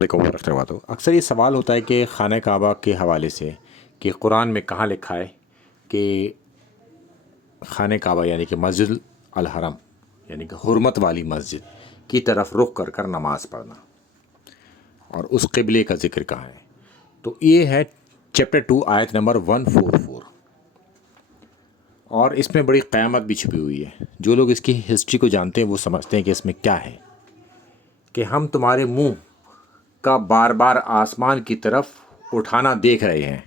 اکثر یہ سوال ہوتا ہے کہ خانہ کعبہ کے حوالے سے کہ قرآن میں کہاں لکھا ہے کہ خانہ کعبہ یعنی کہ مسجد الحرم یعنی کہ حرمت والی مسجد کی طرف رخ کر کر نماز پڑھنا، اور اس قبلے کا ذکر کہاں ہے؟ تو یہ ہے چیپٹر 2 آیت نمبر 144، اور اس میں بڑی قیامت بھی چھپی ہوئی ہے۔ جو لوگ اس کی ہسٹری کو جانتے ہیں وہ سمجھتے ہیں کہ اس میں کیا ہے، کہ ہم تمہارے منہ کا بار بار آسمان کی طرف اٹھانا دیکھ رہے ہیں۔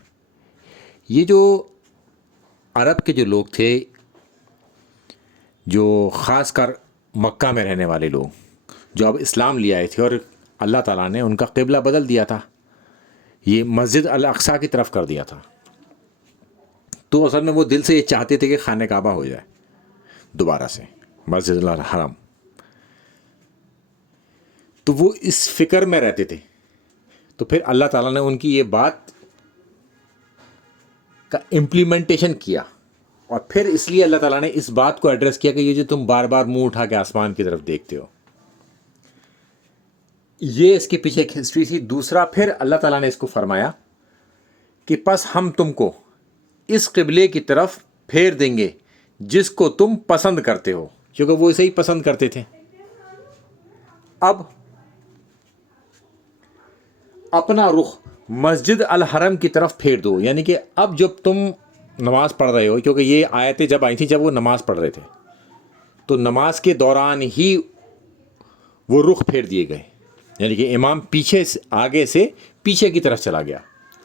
یہ جو عرب کے جو لوگ تھے، جو خاص کر مکہ میں رہنے والے لوگ جو اب اسلام لے آئے تھے، اور اللہ تعالیٰ نے ان کا قبلہ بدل دیا تھا، یہ مسجد الاقصیٰ کی طرف کر دیا تھا، تو اصل میں وہ دل سے یہ چاہتے تھے کہ خانہ کعبہ ہو جائے دوبارہ سے مسجد الحرم، تو وہ اس فکر میں رہتے تھے۔ تو پھر اللہ تعالیٰ نے ان کی یہ بات کا امپلیمنٹیشن کیا، اور پھر اس لیے اللہ تعالیٰ نے اس بات کو ایڈریس کیا کہ یہ جو تم بار بار منہ اٹھا کے آسمان کی طرف دیکھتے ہو، یہ اس کے پیچھے ایک ہسٹری تھی۔ دوسرا، پھر اللہ تعالیٰ نے اس کو فرمایا کہ پس ہم تم کو اس قبلے کی طرف پھیر دیں گے جس کو تم پسند کرتے ہو، کیونکہ وہ اسے ہی پسند کرتے تھے۔ اب اپنا رخ مسجد الحرم کی طرف پھیر دو، یعنی کہ اب جب تم نماز پڑھ رہے ہو، کیونکہ یہ آیتیں جب آئی تھیں جب وہ نماز پڑھ رہے تھے، تو نماز کے دوران ہی وہ رخ پھیر دیے گئے، یعنی کہ امام پیچھے سے آگے سے پیچھے کی طرف چلا گیا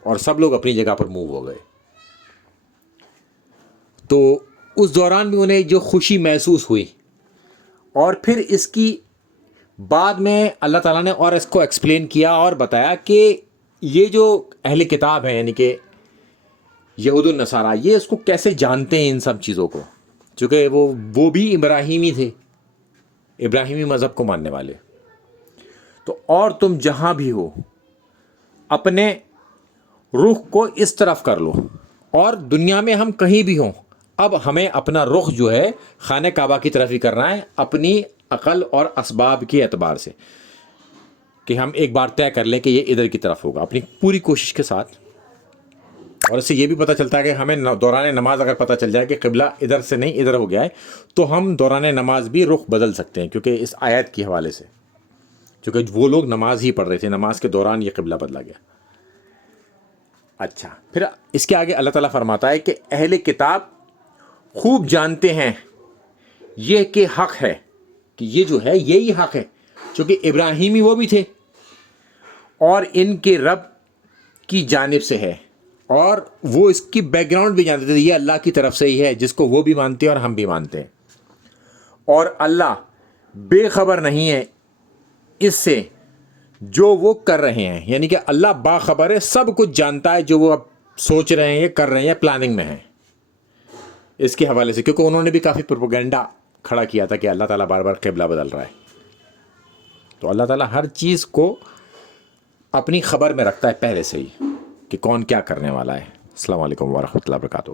اور سب لوگ اپنی جگہ پر موو ہو گئے۔ تو اس دوران بھی انہیں جو خوشی محسوس ہوئی، اور پھر اس کی بعد میں اللہ تعالیٰ نے اور اس کو ایکسپلین کیا اور بتایا کہ یہ جو اہل کتاب ہیں یعنی کہ یہود النصارہ، یہ اس کو کیسے جانتے ہیں ان سب چیزوں کو، چونکہ وہ بھی ابراہیمی تھے، ابراہیمی مذہب کو ماننے والے۔ تو اور تم جہاں بھی ہو اپنے رخ کو اس طرف کر لو، اور دنیا میں ہم کہیں بھی ہوں، اب ہمیں اپنا رخ جو ہے خانہ کعبہ کی طرف ہی کرنا ہے، اپنی عقل اور اسباب کے اعتبار سے، کہ ہم ایک بار طے کر لیں کہ یہ ادھر کی طرف ہوگا اپنی پوری کوشش کے ساتھ۔ اور اس سے یہ بھی پتہ چلتا ہے کہ ہمیں دوران نماز اگر پتہ چل جائے کہ قبلہ ادھر سے نہیں ادھر ہو گیا ہے، تو ہم دوران نماز بھی رخ بدل سکتے ہیں، کیونکہ اس آیت کے حوالے سے، کیونکہ وہ لوگ نماز ہی پڑھ رہے تھے، نماز کے دوران یہ قبلہ بدلا گیا۔ اچھا، پھر اس کے آگے اللہ تعالیٰ فرماتا ہے کہ اہل کتاب خوب جانتے ہیں یہ کہ حق ہے، کہ یہ جو ہے یہی حق ہے، چونکہ ابراہیمی وہ بھی تھے اور ان کے رب کی جانب سے ہے، اور وہ اس کی بیک گراؤنڈ بھی جانتے تھے، یہ اللہ کی طرف سے ہی ہے جس کو وہ بھی مانتے ہیں اور ہم بھی مانتے ہیں، اور اللہ بے خبر نہیں ہے اس سے جو وہ کر رہے ہیں، یعنی کہ اللہ باخبر ہے، سب کچھ جانتا ہے جو وہ اب سوچ رہے ہیں، کر رہے ہیں، پلاننگ میں ہیں اس کے حوالے سے، کیونکہ انہوں نے بھی کافی پروپیگنڈا کھڑا کیا تھا کہ اللہ تعالیٰ بار بار قبلہ بدل رہا ہے۔ تو اللہ تعالیٰ ہر چیز کو اپنی خبر میں رکھتا ہے پہلے سے ہی کہ کون کیا کرنے والا ہے۔ السلام علیکم ورحمۃ اللہ وبرکاتہ۔